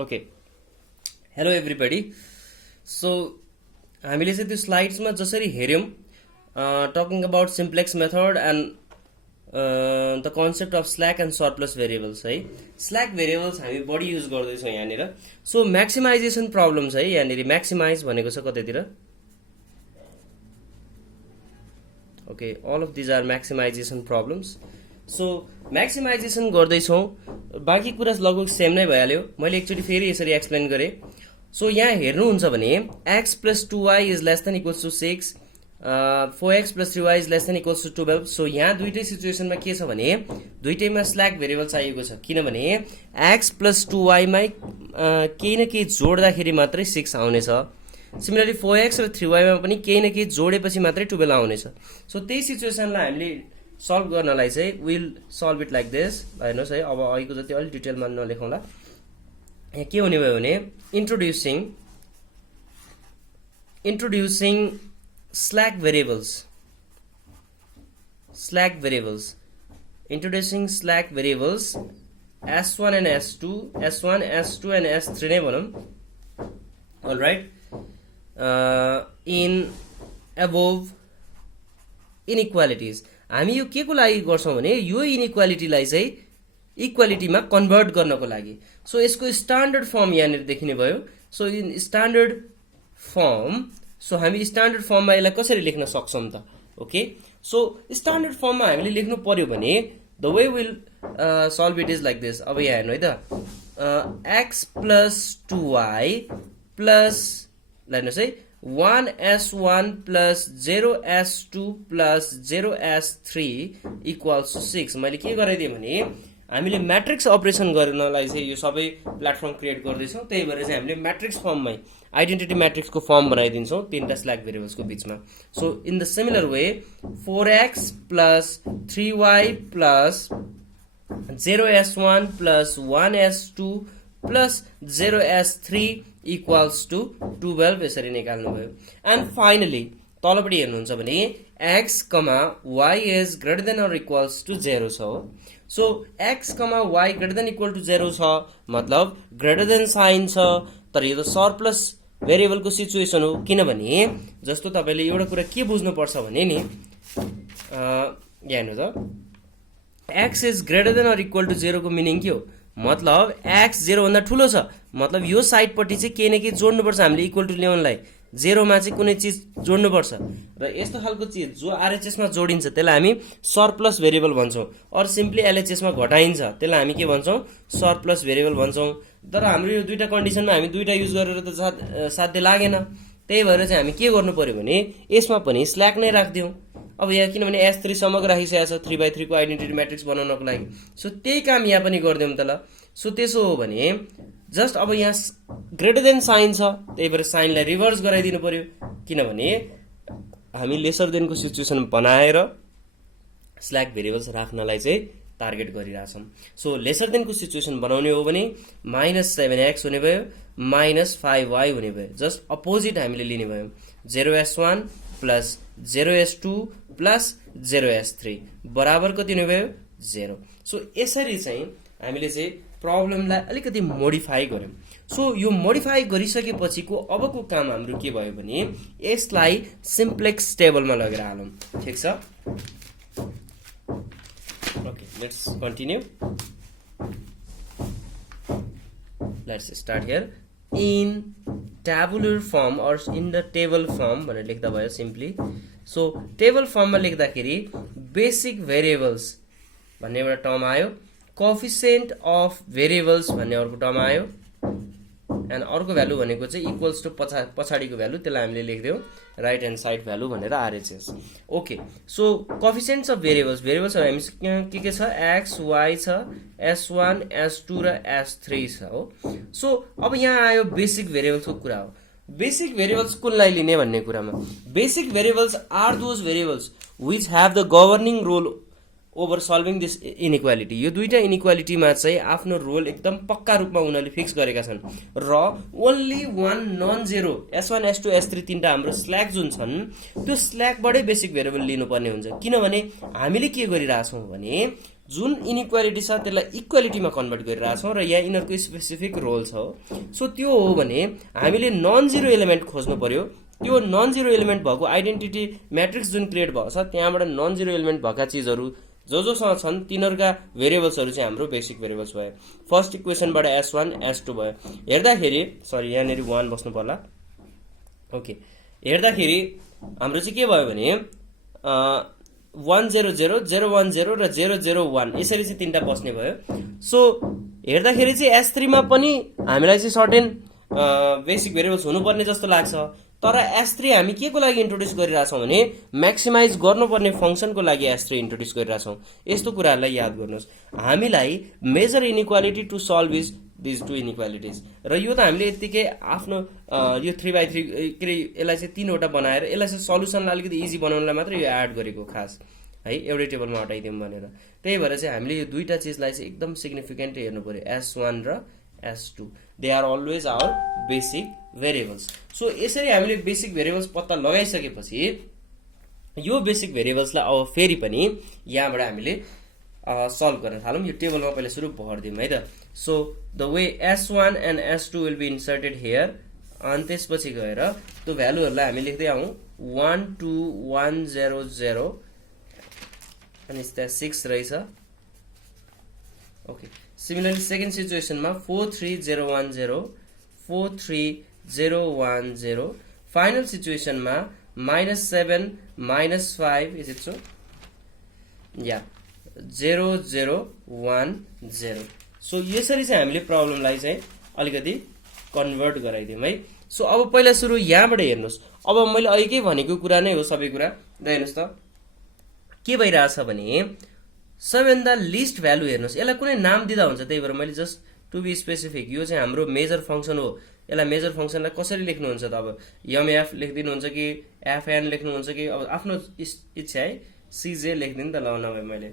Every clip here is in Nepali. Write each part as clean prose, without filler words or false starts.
Okay. Hello everybody. So हामीले चाहिँ त्यो स्लाइड्समा जसरी हेर्यौं talking about simplex method and the concept of slack and surplus variables है. Slack variables हामी बढी युज गर्दैछौं यहाँनिर. So maximization problem छ है यहाँनिर maximize भनेको छ कतैतिर. Okay, all of these are maximization problems. So maximization गर्दैछौं. बाँकी कुरा लगभग सेम नै भइहाल्यो. मैले एकचोटी फेरि यसरी एक्सप्लेन गरे. So यहाँ हेर्नुहुन्छ भने x plus 2y is less than equals to 6, 4x plus 3y is less than equals to 12. So यहाँ दुईटै सिचुएसनमा के छ भने दुईटैमा स्ल्याक भेरिएबल चाहिएको छ किनभने x plus 2y मा केही न केही जोड्दाखेरि मात्रै 6 आउनेछ. सिमिलरली 4x र 3y मा पनि केही न केही जोडेपछि मात्रै 12 आउनेछ. सो त्यही सिचुएसनलाई हामीले सल्भ गर्नलाई चाहिँ will solve it like this. हेर्नुस् है, अब अहिलेको जति अलि डिटेलमा नलेखौँला. यहाँ के हुने भयो भने introducing slack variables. Introducing slack variables S1 and S2, S1, S2 and S3 नै भनौं. All right. In above inequalities. हामी यो के को लागि गर्छौं भने यो इनइक्वालिटीलाई चाहिँ इक्वालिटीमा कन्भर्ट गर्नको लागि. सो यसको स्ट्यान्डर्ड फर्म यहाँनिर देखिने भयो. So in standard form, so हामी स्ट्यान्डर्ड फर्ममा यसलाई कसरी लेख्न सक्छौं त? ओके, सो स्ट्यान्डर्ड फर्ममा हामीले लेख्नु पर्यो भने the way will solve it is like this. अब यहाँ हेर्नु है त, x plus 2y plus हेर्नुस् है 1s1 plus 0s2 plus 0s3 equals to 6. मैले के गराइदिएँ भने हामीले म्याट्रिक्स अपरेसन गर्नलाई चाहिँ यो सबै प्लेटफर्म क्रिएट गर्दैछौँ. त्यही भएर चाहिँ हामीले म्याट्रिक्स फर्ममै आइडेन्टिटी म्याट्रिक्सको फर्म बनाइदिन्छौँ तीनटा स्ल्याक भेरिएबल्सको बीचमा. So in the similar way 4x plus 3y plus 0s1 plus 1s2 plus 0s3 equals to 12 यसरी निकाल्नु भयो. एन्ड फाइनली तलपट्टि हेर्नुहुन्छ भने x, y is greater than or equals to 0 छ हो. So x, y greater than equal to 0 छ मतलब greater than साइन छ. तर यो त सरप्लस भेरिएबलको सिचुएसन हो किनभने जस्तो तपाईले एउटा कुरा के बुझ्नु पर्छ भने नि हेर्नु त, x is greater than or equal to 0 को मिनिङ के हो? मतलब x 0 भन्दा ठुलो छ मतलब यो साइडपट्टि चाहिँ केही न केही जोड्नुपर्छ हामीले इक्वल टु ल्याउनलाई. 0 मा चाहिँ कुनै चीज जोड्नुपर्छ र यस्तो खालको चीज जो आरएचएस मा जोडिन्छ त्यसलाई हामी सरप्लस भेरिएबल भन्छौं. और सिम्पली एलएचएस मा घटाइन्छ त्यसलाई हामी के भन्छौं? Surplus variable भन्छौं. तर हाम्रो यो दुईटा कन्डिसनमा हामी दुईटा युज गरेर त साध्य लागेन. त्यही भएर चाहिँ हामी के गर्नु पर्यो भने यसमा पनि स्ल्याक नै राख्दियौ. अब यहाँ किनभने S3 सम्मको राखिसकेको छ 3/3 को आइडेन्टिटी म्याट्रिक्स बनाउनको लागि. सो त्यही काम यहाँ पनि गर्दियौं त ल. सो त्यसो हो भने जस्ट अब यहाँ ग्रेटर देन साइन छ त्यही भएर साइनलाई रिभर्स गराइदिनु पर्यो किनभने हामी लेसर देनको सिचुएसन बनाएर स्ल्याक भेरिएबल्स राख्नलाई चाहिँ टार्गेट गरिरहेछौं. सो लेसर देनको सिचुएसन बनाउने हो भने -7x हुने भयो -5y हुने भयो. जस्ट अपोजिट हामीले लिने भयो. 0s1 plus 0s2 plus 0s3 बराबर कति हुने भयो? 0. सो यसरी चाहिँ हामीले चाहिँ प्रब्लमलाई अलिकति मोडिफाई गर्यौं. सो यो मोडिफाई गरिसकेपछिको अबको काम हाम्रो के भयो भने यसलाई सिम्प्लेक्स टेबलमा लगेर हालौं. ठीक छ? Okay, let's continue. Let's start here. In tabular form or in the table form भनेर लेख्दा भयो सिम्पली. सो टेबल फर्ममा लेख्दाखेरि बेसिक भेरिएबल्स भन्ने एउटा टर्म आयो, कोएफिसिएन्ट अफ भेरिएबल्स भन्ने अर्को टर्म आयो एन्ड अर्को भ्यालु भनेको चाहिँ इक्वल्स टु पछाडीको भ्यालु त्यसलाई हामीले लेख्दियौ राइट ह्यान्ड साइड भ्यालु भनेर RHS. Okay, so coefficients of variables हामी के छ? x, y छ, s1, s2 र s3 छ हो. सो अब यहाँ आयो बेसिक भेरिएबल्सको कुरा हो. बेसिक भेरिएबल्स कुनलाई लिने भन्ने कुरामा basic variables are those variables which have the governing role over solving this inequality. यो दुईटा इनइक्वालिटीमा चाहिँ आफ्नो रोल एकदम पक्का रूपमा उनीहरूले फिक्स गरेका छन् र only one non zero S1, S2, S3 तीनटा हाम्रो स्ल्याक जुन छन् त्यो स्ल्याकबाटै बेसिक भेरिएबल लिनुपर्ने हुन्छ. किनभने हामीले के गरिरहेछौँ भने जुन इनइक्वालिटी छ त्यसलाई इक्वालिटीमा कन्भर्ट गरिरहेछौँ र यहाँ यिनीहरूको स्पेसिफिक रोल छ हो। सो त्यो हो भने हामीले नन जिरो एलिमेन्ट खोज्नु पर्यो। त्यो नन जिरो एलिमेन्ट भएको आइडेन्टिटी म्याट्रिक्स जुन क्रिएट भएको छ त्यहाँबाट नन जिरो एलिमेन्ट भएका चिजहरू जोसँग छन् तिनीहरूका भेरिएबल्सहरू चाहिँ हाम्रो बेसिक भेरिएबल्स भयो। फर्स्ट इक्वेसनबाट S1 S2 भयो। हेर्दाखेरि सरी यहाँनिर 1 बस्नु पर्ला। ओके, हेर्दाखेरि हाम्रो चाहिँ के भयो भने 1 0 0 0 1 0 र 0 0 1 यसरी चाहिँ तीनटा बस्ने भयो। सो हेर्दाखेरि चाहिँ S3 मा पनि हामीलाई चाहिँ सर्टेन बेसिक भेरिएबल्स हुनुपर्ने जस्तो लाग्छ। तर S3 हामी के को लागि इन्ट्रोड्युस गरिरहेछौँ भने म्याक्सिमाइज गर्नुपर्ने फङ्सनको लागि S3 इन्ट्रोड्युस गरिरहेछौँ। यस्तो कुराहरूलाई याद गर्नुहोस्। हामीलाई major inequality to solve is these two inequalities र यो त हामीले यत्तिकै आफ्नो यो 3/3 के अरे यसलाई चाहिँ 3वटा बनाएर यसलाई चाहिँ सल्युसनलाई अलिकति इजी बनाउनलाई मात्र यो एड गरेको खास है, एउटै टेबलमा हटाइदिउँ भनेर। त्यही भएर चाहिँ हामीले यो दुईटा चिजलाई चाहिँ एकदम सिग्निफिकेन्ट हेर्नु पर्यो, S1 र S2 they are always our basic variables. So यसरी हामीले बेसिक भेरिएबल्स पत्ता लगाइसकेपछि यो बेसिक भेरिएबल्सलाई अब फेरि पनि यहाँबाट हामीले सल्भ गर्न थालौँ। यो टेबलमा पहिला सुरु भर्दिउँ है त। So the way S1 and S2 will be inserted here. अनि त्यसपछि गएर त्यो भ्यालुहरूलाई हामी लेख्दै आउँ 1 2 1 0 0 अनि त्यहाँ 6 रहेछ। ओके, सिमिलरली सेकेन्ड सिचुएसनमा 4 3 0 1 0 4 3 0 1 0। फाइनल सिचुएसनमा -7 -5 is it so yeah 0 0 1 0। So यसरी चाहिँ हामीले प्रब्लमलाई चाहिँ अलिकति कन्भर्ट गराइदिउँ है। सो अब पहिला सुरु यहाँबाट हेर्नुहोस्। अब मैले अघि भनेको कुरा नै हो सबै कुरा। हेर्नुहोस् त के भइरहेछ भने सबैभन्दा लिस्ट भ्यालु हेर्नुहोस्। यसलाई कुनै नाम दिँदा हुन्छ, त्यही भएर मैले जस्ट टु बी स्पेसिफिक यो चाहिँ हाम्रो मेजर फङ्सन हो। यसलाई मेजर फङ्सनलाई कसरी लेख्नुहुन्छ त? अब MF लेखिदिनुहुन्छ कि FN लेख्नुहुन्छ कि अब आफ्नो इच्छा है, CJ लेखिदिनु त ल नभए मैले।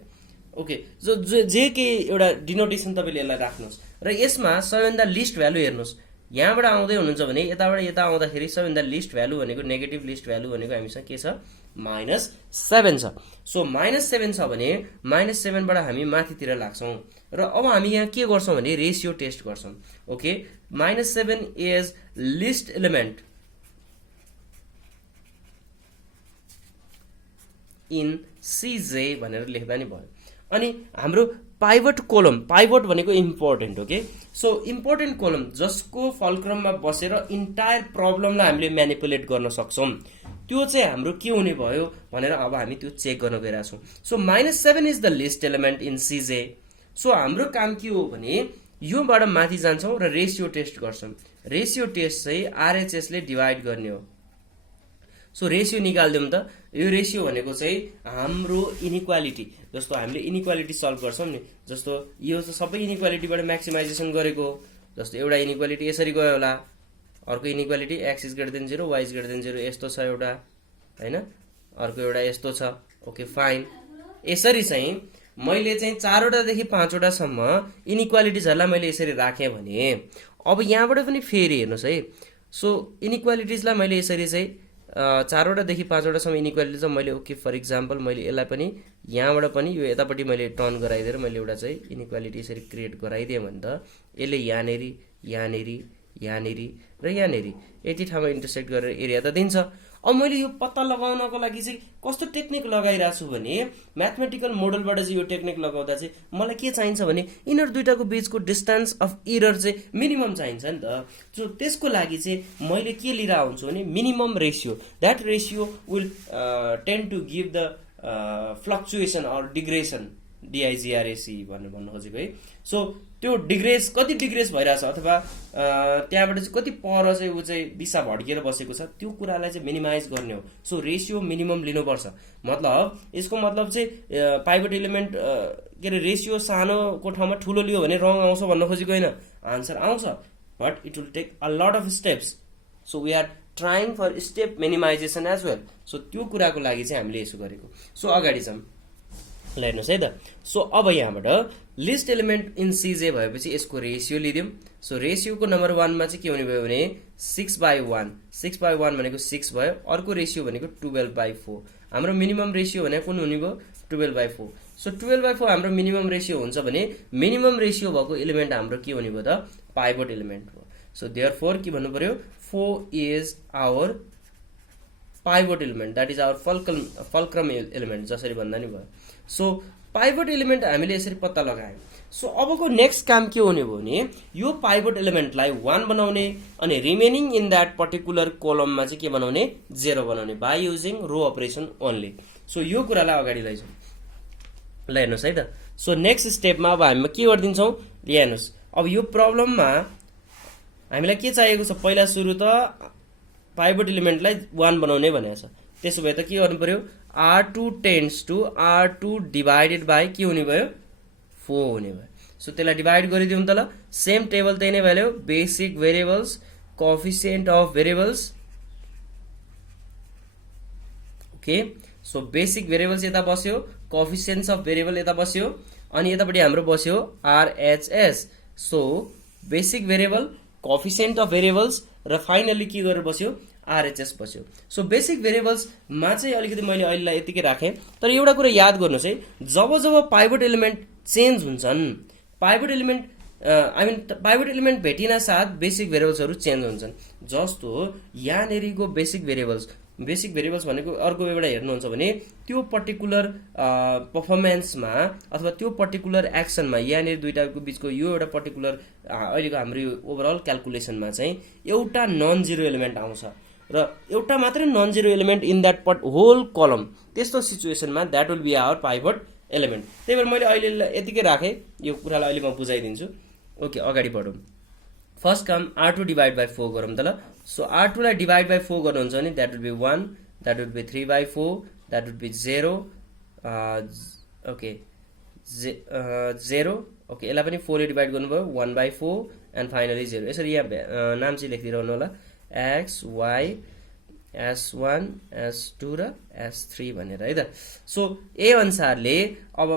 ओके, जे के एउटा डिनोटेसन तपाईँले यसलाई राख्नुहोस् र यसमा सबैभन्दा लिस्ट भ्यालु हेर्नुहोस्। यहाँबाट आउँदै हुनुहुन्छ भने यताबाट यता आउँदाखेरि सबैभन्दा लिस्ट भ्यालु भनेको नेगेटिभ लिस्ट भ्यालु भनेको हामीसँग के छ? -7 छ। सो -7 छ भने -7बाट हामी माथितिर लाग्छौँ र अब हामी यहाँ के गर्छौँ भने रेसियो टेस्ट गर्छौँ। Okay, -7 is list element in CJ भनेर लेख्दा नि भयो। अनि हाम्रो पाइभट कोलम, पाइभट भनेको इम्पोर्टेन्ट हो के। सो इम्पोर्टेन्ट कोलम जसको फलक्रममा बसेर इन्टायर प्रब्लमलाई हामीले म्यानिपुलेट गर्न सक्छौँ त्यो चाहिँ हाम्रो के हुने भयो भनेर अब हामी त्यो चेक गर्न गइरहेछौँ। So -7 is the least element in CJ। So हाम्रो काम के हो भने योबाट माथि जान्छौँ र रेसियो टेस्ट गर्छौँ। रेसियो टेस्ट चाहिँ RHS ले डिभाइड गर्ने हो। सो रेसियो निकालिदिउँ त। यो रेसियो भनेको चाहिँ हाम्रो इनइक्वालिटी, जस्तो हामीले इनइक्वालिटी सल्भ गर्छौँ नि, जस्तो यो चाहिँ सबै इनइक्वालिटीबाट म्याक्सिमाइजेसन गरेको। जस्तो एउटा इनइक्वालिटी यसरी गयो होला, अर्को inequality x is greater than 0 y is greater than 0 यस्तो छ एउटा हैन, अर्को एउटा यस्तो छ। ओके फाइन, यसरी चाहिँ मैले चाहिँ 4वटादेखि 5वटासम्म इनइक्वालिटिजहरूलाई मैले यसरी राखेँ भने अब यहाँबाट पनि फेरि हेर्नुहोस् है। सो इनइक्वालिटिजलाई मैले यसरी चाहिँ 4वटादेखि 5वटासम्म इनइक्वालिटी चाहिँ मैले ओके फर इक्जाम्पल मैले यसलाई पनि यहाँबाट पनि यो यतापट्टि मैले टर्न गराइदिएर मैले एउटा चाहिँ इनइक्वालिटी यसरी क्रिएट गराइदिएँ भने त यसले यहाँनिर यहाँनिर यहाँनिर र यहाँनिर यति ठाउँमा इन्टरसेक्ट गरेर एरिया त दिन्छ। अब मैले यो पत्ता लगाउनको लागि चाहिँ कस्तो टेक्निक लगाइरहेको छु भने म्याथमेटिकल मोडलबाट चाहिँ यो टेक्निक लगाउँदा चाहिँ मलाई के चाहिन्छ भने यिनीहरू दुईटाको बिचको डिस्टेन्स अफ इरर चाहिँ मिनिमम चाहिन्छ नि त। सो त्यसको लागि चाहिँ मैले के लिएर आउँछु भने minimum ratio. That ratio will tend to give the fluctuation or degression, DIGRAC भनेर भन्नु खोजेको है। सो त्यो डिग्रेस कति डिग्रेस भइरहेछ अथवा त्यहाँबाट चाहिँ कति पर चाहिँ ऊ चाहिँ दिशा भड्किएर बसेको छ त्यो कुरालाई चाहिँ मिनिमाइज गर्ने हो। सो रेसियो मिनिमम लिनुपर्छ। मतलब यसको मतलब चाहिँ पाइभट एलिमेन्ट के अरे रेसियो सानोको ठाउँमा ठुलो लियो भने रङ आउँछ भन्न खोजेको होइन, आन्सर आउँछ but it will take a lot of steps. So we are trying for step minimization as well. So त्यो कुराको लागि चाहिँ हामीले यसो गरेको। सो अगाडि जाउँ, हेर्नुहोस् है त। सो अब यहाँबाट लिस्ट एलिमेन्ट इन CJ भएपछि यसको रेसियो लिदिउँ। सो रेसियोको नम्बर 1मा चाहिँ के हुने भयो भने 6/1, 6/1 भनेको 6 भयो। अर्को रेसियो भनेको 12/4। हाम्रो मिनिमम रेसियो भने कुन हुने भयो 12/4। सो 12/4 हाम्रो मिनिमम रेसियो हुन्छ भने मिनिमम रेसियो भएको एलिमेन्ट हाम्रो के हुने भयो त पाइभट एलिमेन्ट हो। सो देयरफोर के भन्नु पर्यो 4 is our pivot element, that is our fulcrum element जसरी भन्दा नि भयो। सो पाइभट एलिमेन्ट हामीले यसरी पत्ता लगायौँ। सो अबको नेक्स्ट काम के हुने भयो भने यो पाइभट एलिमेन्टलाई 1 बनाउने अनि रिमेनिङ इन द्याट पर्टिकुलर कोलममा चाहिँ के बनाउने 0 बनाउने by using row operation only. So यो कुरालाई अगाडि लैजाउँ। ल हेर्नुहोस् है त। सो नेक्स्ट स्टेपमा अब हामी के गरिदिन्छौँ हेर्नुहोस्। अब यो प्रब्लममा हामीलाई के चाहिएको छ पहिला सुरु त पाइभट एलिमेन्टलाई 1 बनाउने भनेको छ। त्यसो भए त के गर्नु पर्यो R2 tends to R2 divided by के हुने भयो 4 हुने भयो। सो त्यसलाई डिभाइड गरिदिउँ त ल। सेम टेबल त्यही नै value basic variables coefficient of variables. Okay so basic variables यता बस्यो, कोएफिसिएन्ट्स अफ भेरिएबल यता बस्यो अनि यतापट्टि हाम्रो बस्यो RHS। So basic variable coefficient of variables र फाइनली के गरेर बस्यो RHS बस्यो। सो बेसिक भेरिएबल्समा चाहिँ अलिकति मैले अहिलेलाई यतिकै राखेँ। तर एउटा कुरा याद गर्नुहोस् है, जब जब पाइभट एलिमेन्ट चेन्ज हुन्छन् पाइभट एलिमेन्ट पाइभट एलिमेन्ट भेटिन साथ बेसिक भेरिएबल्सहरू चेन्ज हुन्छन्। जस्तो यहाँनिरको बेसिक भेरिएबल्स भनेको अर्को एउटा हेर्नुहुन्छ भने त्यो पर्टिकुलर पर्फर्मेन्समा अथवा त्यो पर्टिकुलर एक्सनमा यहाँनिर दुईटाको बिचको यो एउटा पर्टिकुलर अहिलेको हाम्रो ओभरअल क्यालकुलेसनमा चाहिँ एउटा नन जिरो एलिमेन्ट आउँछ र एउटा मात्रै non zero element in that whole column. त्यस्तो सिचुएसनमा that will be our pivot element. त्यही भएर मैले अहिले यतिकै राखेँ, यो कुरालाई अहिले म बुझाइदिन्छु। ओके अगाडि बढौँ। फर्स्ट काम R2 डिभाइड बाई 4 गरौँ त ल। सो R2 लाई डिभाइड बाई 4 गर्नुहुन्छ भने that will be 1, that will be 3/4, that will be 0, okay 0। Okay यसलाई पनि 4 ले डिभाइड गर्नुभयो 1/4 एन्ड फाइनली 0। यसरी यहाँ नाम चाहिँ लेखिदिरहनु होला x y S1 S2 र S3 भनेर है त। सो ए अनुसारले अब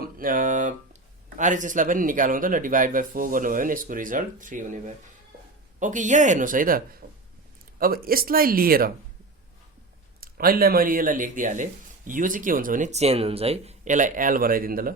RHS लाई पनि निकालौँ त ल। डिभाइड बाई 4 गर्नुभयो भने यसको रिजल्ट 3 हुने भयो। ओके यहाँ हेर्नुहोस् है त। अब यसलाई लिएर अहिले मैले यसलाई लेखिदिइहालेँ। यो चाहिँ के हुन्छ भने चेन्ज हुन्छ है। यसलाई L बनाइदिनु त ल।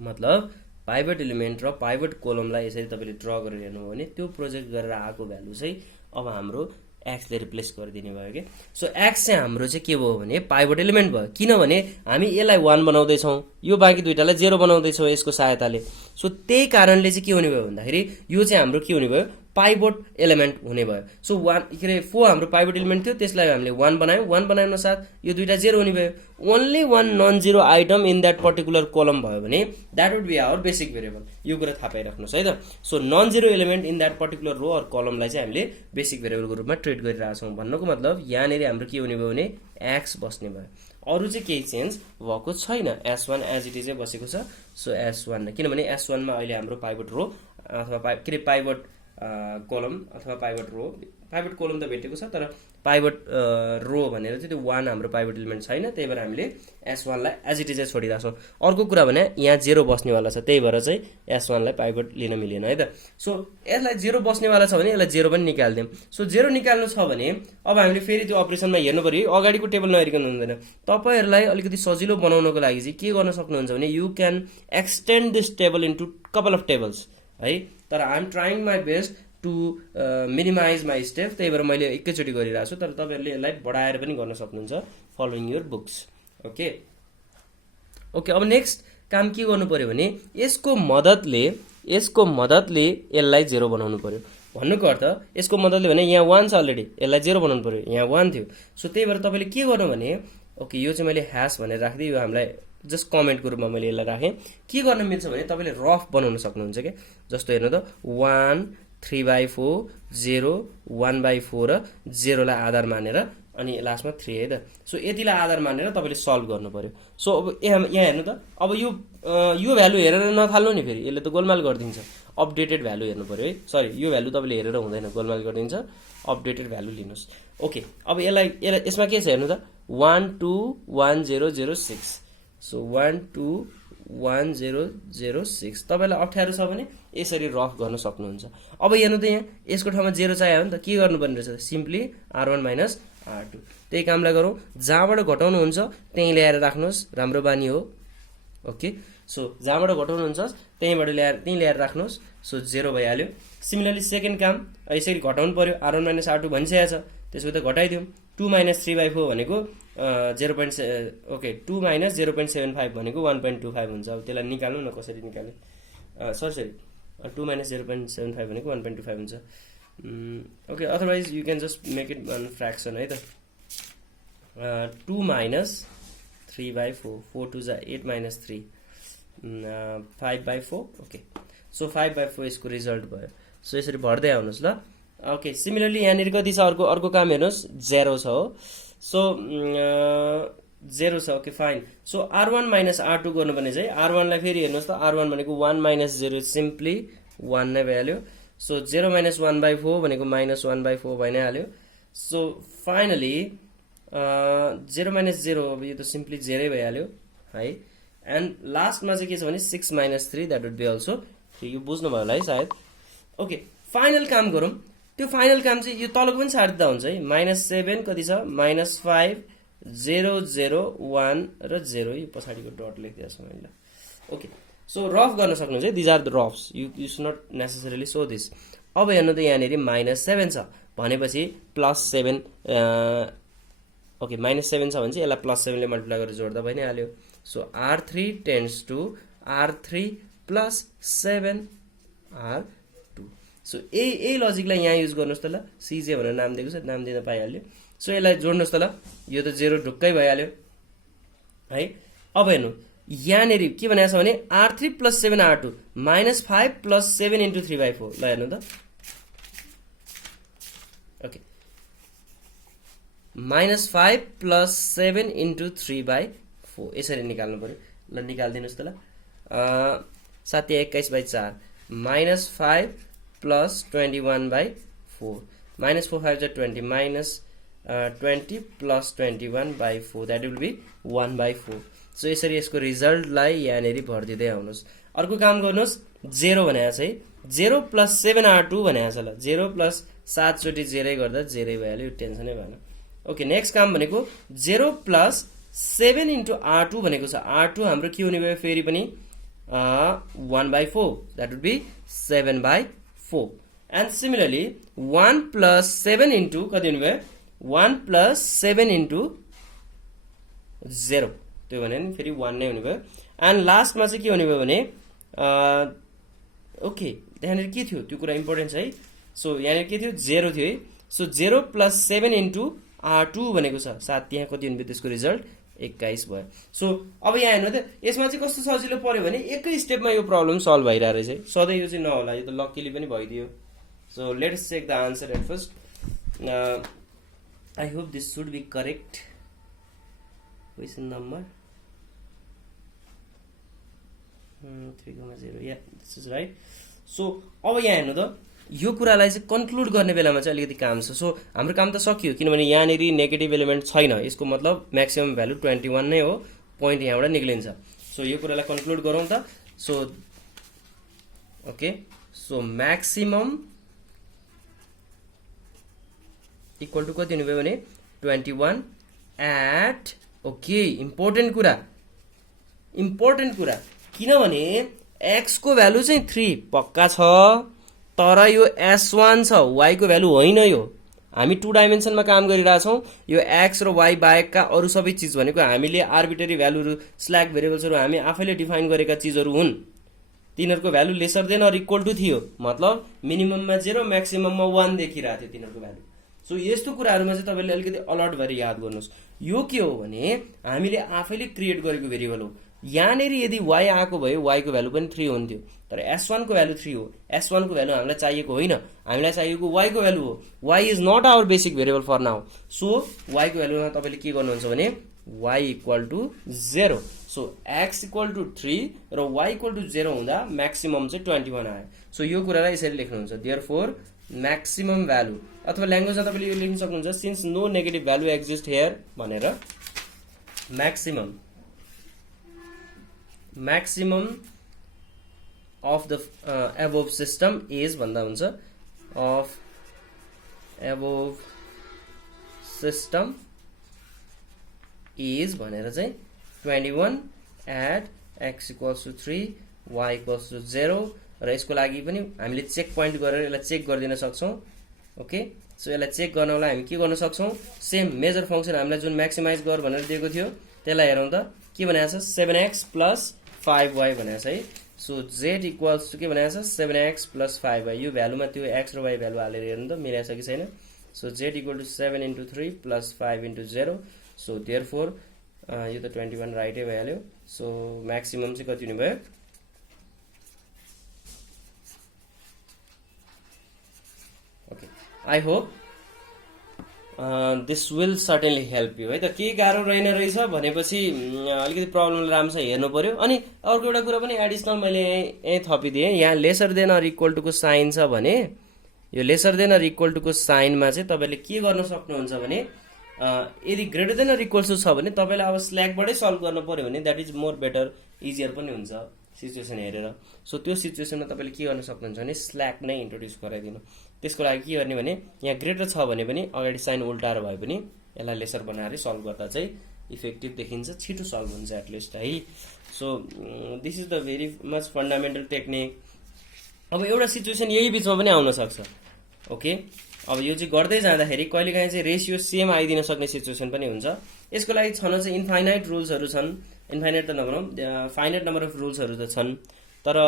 मतलब पाइभट एलिमेन्ट र पाइभट कोलमलाई यसरी तपाईँले ड्र गरेर हेर्नुभयो भने त्यो प्रोजेक्ट गरेर आएको भ्यालु चाहिँ अब हाम्रो एक्सले रिप्लेस गरिदिने भयो कि। सो एक्स चाहिँ हाम्रो चाहिँ के भयो भने पाइभट एलिमेन्ट भयो, किनभने हामी यसलाई 1 बनाउँदैछौँ, यो बाँकी दुईटालाई 0 बनाउँदैछौँ यसको सहायताले। सो त्यही कारणले चाहिँ के हुने भयो भन्दाखेरि यो चाहिँ हाम्रो के हुने भयो पाइभट एलिमेन्ट हुने भयो। सो 4 हाम्रो पाइभट एलिमेन्ट थियो, त्यसलाई हामीले 1 बनायौँ। 1 बनाउन साथ यो दुईटा 0 हुने भयो। Only 1 non zero item in that particular column भयो भने that would be our basic variable. यो कुरा थाहा पाइराख्नुहोस् है त। So non zero element in that particular row or कलमलाई चाहिँ हामीले बेसिक भेरिएबलको रूपमा ट्रिट गरिरहेको छौँ। भन्नुको मतलब यहाँनिर हाम्रो के हुने भयो भने एक्स बस्ने भयो, अरू चाहिँ केही चेन्ज भएको छैन। S1 एज इट इजै बसेको छ। सो S1 किनभने S1 मा अहिले हाम्रो पाइभट रो अथवा पाइभट कोलम अथवा पाइभट रो, पाइभट कोलम त भेटेको छ तर पाइभट रो भनेर चाहिँ त्यो 1 हाम्रो पाइभट एलिमेन्ट छैन। त्यही भएर हामीले S1 लाई एज इट इजै छोडिरहेको छौँ। अर्को कुरा भने यहाँ 0 बस्नेवाला छ, त्यही भएर चाहिँ S1 लाई पाइभट लिन मिलेन है त। सो यसलाई 0 बस्नेवाला छ भने यसलाई 0 पनि निकाल्दियौँ। सो 0 निकाल्नु छ भने अब हामीले फेरि त्यो अपरेसनमा हेर्नु पर्यो, अगाडिको टेबल नहेरिकन हुँदैन। तपाईँहरूलाई अलिकति सजिलो बनाउनको लागि चाहिँ के गर्न सक्नुहुन्छ भने you can extend this table into couple of tables है। तर I am trying my best to minimize my step, त्यही भएर मैले एकैचोटि गरिरहेको छु। तर तपाईँहरूले यसलाई बढाएर पनि गर्न सक्नुहुन्छ following your books. Okay okay अब नेक्स्ट काम के गर्नु पर्यो भने यसको मद्दतले यसलाई 0 बनाउनु पर्यो। भन्नुको अर्थ यसको मद्दतले भने यहाँ 1 छ अलरेडी, यसलाई 0 बनाउनु पर्यो। यहाँ 1 थियो। सो त्यही भएर तपाईँले के गर्नु भने ओके यो चाहिँ मैले ह्यास भनेर राखिदिएँ, यो हामीलाई जस्ट कमेन्टको रूपमा मैले यसलाई राखेँ। के गर्न मिल्छ भने तपाईँले रफ बनाउन सक्नुहुन्छ क्या। जस्तो हेर्नु त 1 3/4 0 1/4 र 0 लाई आधार मानेर अनि लास्टमा 3 है त। सो यतिलाई आधार मानेर तपाईँले सल्भ गर्नु पर्यो। सो अब यहाँ हेर्नु त, अब यो भ्यालु हेरेर नथाल्नु नि, फेरि यसले त गोलमाल गरिदिन्छ। अपडेटेड भ्यालु हेर्नु पर्यो है। सरी यो भ्यालु तपाईँले हेरेर हुँदैन, गोलमाल गरिदिन्छ। अपडेटेड भ्यालु लिनुहोस्। ओके अब यसमा के छ हेर्नु त 1 2 1 0 0 6। सो 1 2 1 0 0 6 तपाईँलाई अप्ठ्यारो छ भने यसरी रफ गर्न सक्नुहुन्छ। अब हेर्नु त यहाँ यसको ठाउँमा 0 चाहियो भने त के गर्नुपर्ने रहेछ, सिम्पली R1 - R2। त्यही कामलाई गरौँ, जहाँबाट घटाउनु हुन्छ त्यहीँ ल्याएर राख्नुहोस्, राम्रो बानी हो। ओके, सो जहाँबाट घटाउनुहुन्छ त्यहीँबाट ल्याएर राख्नुहोस्, सो 0 भइहाल्यो। सिमिलरली सेकेन्ड काम यसरी घटाउनु पर्यो, R1 - R2 भनिसकेको छ, त्यसको त घटाइदिउँ। 2 - 3/4 भनेको 2 - 0.75 भनेको 1.25 हुन्छ। अब त्यसलाई निकाल्नु न कसरी निकाल्ने, सरी 2 - 0.75 भनेको 1.25 हुन्छ। Okay, otherwise you can just make it one fraction है त। 2 - 3/4, 4 2 जा 8 - 3, 5/4। ओके, सो 5/4 यसको रिजल्ट भयो। सो यसरी भर्दै आउनुहोस् ल। ओके, सिमिलरली यहाँनिर कति छ, अर्को काम हेर्नुहोस्, 0 छ हो। सो 0 छ। Okay fine. So R1 - R2 गर्नुपर्ने चाहिँ R1 लाई फेरि हेर्नुहोस् त, R1 भनेको 1 - 0 सिम्पली 1 नै भइहाल्यो। सो 0 - 1/4 भनेको -1/4 भइ नै हाल्यो। सो फाइनली 0 - 0 अब यो त सिम्पली 0 भइहाल्यो है। एन्ड लास्टमा चाहिँ के छ भने 6 - 3 द्याट वुड बी अल्सो, यो बुझ्नुभयो होला है सायद। ओके, फाइनल काम गरौँ। त्यो फाइनल काम चाहिँ यो तलको पनि छाड्दा हुन्छ है। -7 कति छ, -5 0 0 1 र 0, यो पछाडिको डट लेखिदिएको छु मैले। ओके, सो रफ गर्न सक्नुहुन्छ है, these are the roughs, you should not necessarily show this. अब हेर्नु त यहाँनिर -7 छ भनेपछि +7, ओके -7 छ भने चाहिँ यसलाई +7 ले मल्टिप्लाई गरेर जोड्दा भइ नै हाल्यो। So R3 tends to R3 + 7 R2। So यही लजिकलाई यहाँ युज गर्नुहोस् त ल। CJ भनेर नाम दिएको छ, नाम दिन पाइहाल्यो। सो यसलाई जोड्नुहोस् त ल, यो त 0 ढुक्कै भइहाल्यो है। अब हेर्नु यहाँनिर के भनेको छ भने R3 + 7 R2 -5 + 7 × 3/4। ल हेर्नु त, ओके, -5 + 7 × 3/4 यसरी निकाल्नु पर्यो। ल निकालिदिनुहोस् त ल। 7 × 21/4 -5 + 21/4 -4 5 = 20 -20 + 21/4 द्याट विल बी 1/4। सो यसरी यसको रिजल्टलाई यहाँनिर भरिदिँदै आउनुहोस्। अर्को काम गर्नुहोस्, 0 भनेको छ है, 0 + 7 R2 भनेको छ ल। 0 + 7 चोटि 0 गर्दा 0 भइहाल्यो, यो टेन्सनै भएन। ओके, नेक्स्ट काम भनेको 0 + 7 × R2 भनेको छ। R2 हाम्रो के हुने भयो फेरि पनि 1/4 that would be 7/4। And similarly 1 + 7 × कति हुने भयो, 1 + 7 × 0, त्यो भने नि फेरि 1 नै हुने भयो। एन्ड लास्टमा चाहिँ के हुने भयो भने ओके यहाँनिर के थियो त्यो कुरा इम्पोर्टेन्ट छ है। सो यहाँनिर के थियो, 0 थियो है। सो 0 + 7 × R2 भनेको छ 7, त्यहाँ कति हुने भयो त्यसको रिजल्ट 21 भयो। सो अब यहाँ हेर्नु त, यसमा चाहिँ कस्तो सजिलो पर्यो भने एकै स्टेपमा यो प्रब्लम सल्भ भइरहेको रहेछ है। सधैँ यो चाहिँ नहोला, यो त लक्कीली पनि भइदियो। So let's check the answer at first. I hope this should be correct. Question number 3,0, yeah this is right. So अब यहाँ हेर्नु त, यो कुरालाई चाहिँ कन्क्लुड गर्ने बेलामा चाहिँ अलिकति काम छ। सो हाम्रो काम त सकियो, किनभने यहाँनिर नेगेटिभ एलिमेन्ट छैन, यसको मतलब म्याक्सिमम भ्यालु 21 नै हो, पोइन्ट यहाँबाट निक्लिन्छ। सो यो कुरालाई कन्क्लुड गरौँ त। So okay, so maximum equal to कति हुने भयो भने 21 एट, ओके इम्पोर्टेन्ट कुरा किनभने x को भ्यालु चाहिँ 3 पक्का छ, तर यो S1 छ, y को भ्यालु होइन। यो हामी 2 डाइमेन्सनमा काम गरिरहेछौँ। यो x र y बाहेकका अरू सबै चिज भनेको हामीले आर्बिट्रेरी भ्यालुहरू, स्ल्याक भेरिएबल्सहरू हामी आफैले डिफाइन गरेका चिजहरू हुन्। तिनीहरूको value lesser than or equal to थियो, मतलब मिनिमममा 0 म्याक्सिमममा 1 देखिरहेको थियो तिनीहरूको भ्यालु। सो यस्तो कुराहरूमा चाहिँ तपाईँले अलिकति अलर्ट भएर याद गर्नुहोस्। यो के हो भने हामीले आफैले क्रिएट गरेको भेरिएबल हो। यहाँनिर यदि y आएको भए y को भ्यालु पनि 3 हुन्थ्यो, तर S1 को भ्यालु 3 हो। S1 को भ्यालु हामीलाई चाहिएको होइन, हामीलाई चाहिएको y को भ्यालु हो। y is not our basic variable for now. So y को भ्यालुमा तपाईँले के गर्नुहुन्छ भने y = 0। सो x = 3 र y = 0 हुँदा म्याक्सिमम चाहिँ 21 आयो। सो यो कुरालाई यसरी लेख्नुहुन्छ, देयरफोर म्याक्सिमम भ्यालु, अथवा ल्याङ्ग्वेजमा तपाईँले यो लेख्न सक्नुहुन्छ since no negative value exist here भनेर, maximum of the above system is भन्दा हुन्छ of above system इज भनेर चाहिँ 21 at x equals to 3 y equals to 0 र यसको लागि पनि हामीले चेक पोइन्ट गरेर यसलाई चेक गरिदिन सक्छौं ओके सो यसलाई चेक गर्नलाई हामी के गर्न सक्छौं सेम मेजर फंक्सन हामीलाई जुन म्याक्सिमाइज गर भनेर दिएको थियो त्यसलाई हेरौं त के भनेको छ 7x + 5y भनेको छ है सो z इक्वल्स टु के भनेको छ 7x + 5y यो भ्यालुमा त्यो x र y भ्यालु हालेर हेर्नु त मिलाइछ कि छैन so z equal to 7 * 3 + 5 * 0 so therefore यो त 21 राइटै भइहाल्यो सो म्याक्सिमम चाहिँ कति हुने भयो okay I hope this will certainly help you है त के गाह्रो रहेन रहेछ भनेपछि अलिकति प्रब्लम राम्रोसँग हेर्नु पर्यो अनि अर्को एउटा कुरा पनि एडिसनल मैले यही थपिदिएँ यहाँ lesser than or equal to को साइन छ भने यो lesser than or equal to को साइनमा चाहिँ तपाईले के गर्न सक्नुहुन्छ भने यदि greater than or equal to छ भने तपाईले अब स्ल्याकबाटै सल्भ गर्न पर्यो भने that is more better easier पनि हुन्छ सिचुएसन हेरेर सो त्यो सिचुएसनमा तपाईले के गर्न सक्नुहुन्छ भने स्ल्याक नै इन्ट्रोड्युस गराइदिनु त्यसको लागि के गर्ने भने यहाँ ग्रेटर छ भने पनि अगाडि साइन उल्टाएर भए पनि यसलाई लेसर बनाएर सल्भ गर्दा चाहिँ इफेक्टिभ देखिन्छ छिटो सल्भ हुन्छ एटलिस्ट है so this is the very much fundamental technique अब एउटा सिचुएसन यही बिचमा पनि आउन सक्छ ओके अब यो चाहिँ गर्दै जाँदाखेरि कहिलेकाहीँ चाहिँ रेसियो सेम आइदिन सक्ने सिचुएसन पनि हुन्छ यसको लागि छन चाहिँ इन्फाइनाइट रुल्सहरू छन् इन्फाइनाइट त नभनौँ फाइनाइट नम्बर अफ रुल्सहरू त छन् तर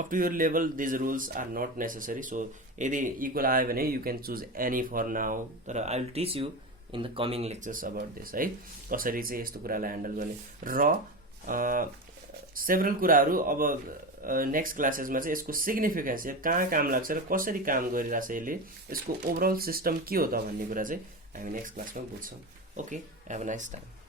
up to your level these rules are not necessary so यदि इक्वल आयो भने you can choose any for now तर I will teach you in the coming lectures about this है कसरी चाहिँ यस्तो कुरालाई ह्यान्डल गर्ने र सेभरल कुराहरू अब नेक्स्ट क्लासेसमा चाहिँ यसको सिग्निफिकेन्स कहाँ काम लाग्छ र कसरी काम गरिरहेछ यसले यसको ओभरअल सिस्टम के हो त भन्ने कुरा चाहिँ हामी नेक्स्ट क्लासमा बुझ्छौँ okay have a nice time